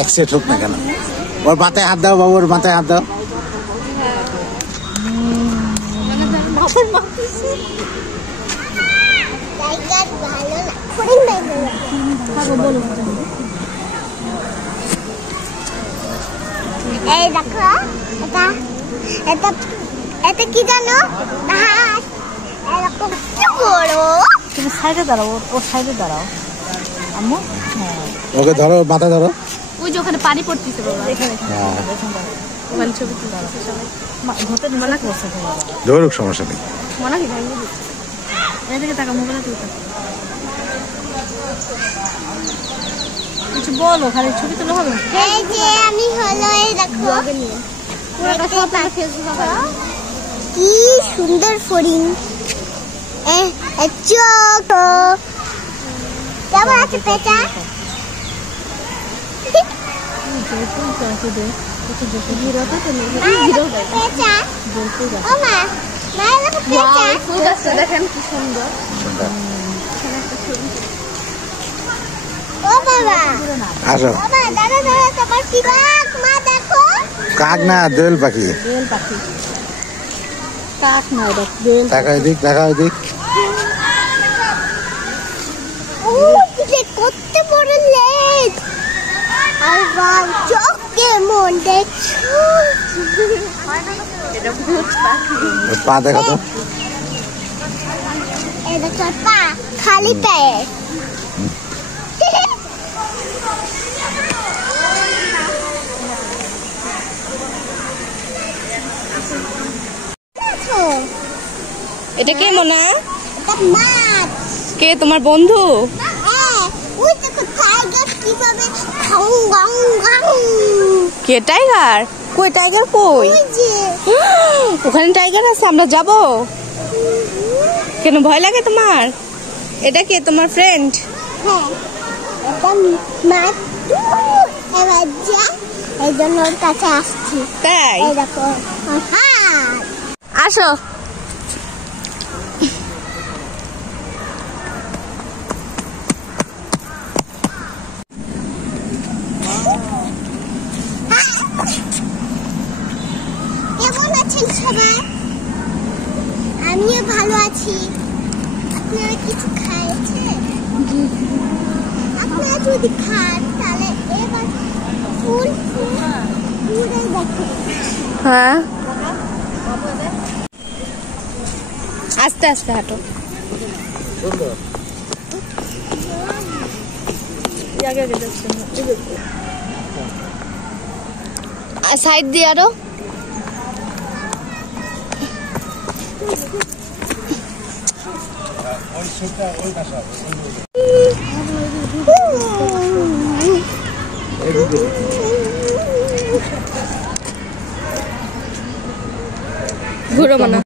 এক সেট হোক না কেন, ওর মাথায় হাত দাও বাবু, ওর মাথায় হাত দাও। এই দেখো, এটা এটা কি জানো? এরকম কি বড়। তুমি সাইডে দাঁড়াও, ওর সাইডে দাঁড়াও আম্মু। হ্যাঁ ওকে ধরো, মাথা ধরো। ওই যে ওখানে পানি পড়তেছে বাবা, এখানে ওখানে ছবি তুলতে হবে সবাই। ধরতে মানা করছে ধরুক, সমস্যা নেই। মানা কি ভাই? এদিকে টাকা মোবাইলে তুলতে কিছু বলো, খালি ছবি তুলে হবে। এই যে আমি হলো, এই দেখো কি সুন্দর ফড়িং, চোখ কেমন আছে পেঁচা? দেখেন কি সুন্দর। ও বাবা, আসো। বাবা দাদা দাদা, তোমার কি কাক? মা দেখো, কাক না, দোয়েল পাখি। দোয়েল পাখি, কাক না, এটা দোয়েল। টাকা দিক, টাকা দিক। ও যে কত বড় লেজ, আর বাবা চোখ কেমন দেখছো? এটা ভূত পাখি। পা দেখো তো। এই দেখো পা, খালি পায়ে। এটা কে মোনা? এটা মাছ। কে তোমার বন্ধু? হ্যাঁ, ওই দেখো টাইগার কিভাবে খাউ গাউ গাউ। কে টাইগার? কই টাইগার কই? ওই যে ওখানে টাইগার আছে, আমরা যাব কেন? ভয় লাগে তোমার? এটা কে তোমার ফ্রেন্ড? হ্যাঁ, এটা মাছ। এবার যা, এই জন্য ওর কাছে আসছি। তাই? এই দেখো, হ্যাঁ আসো। কেমন আছেন সবাই? আমিও ভালো আছি। আপনারা কিছু খাইছেন? আপনারা যদি খান তাহলে এবার ফুল ঘুরে দেখুন। হ্যাঁ, আস্তে আস্তে হাঁটো। সাইড দিয়ে আরো। ঘুরো মানা।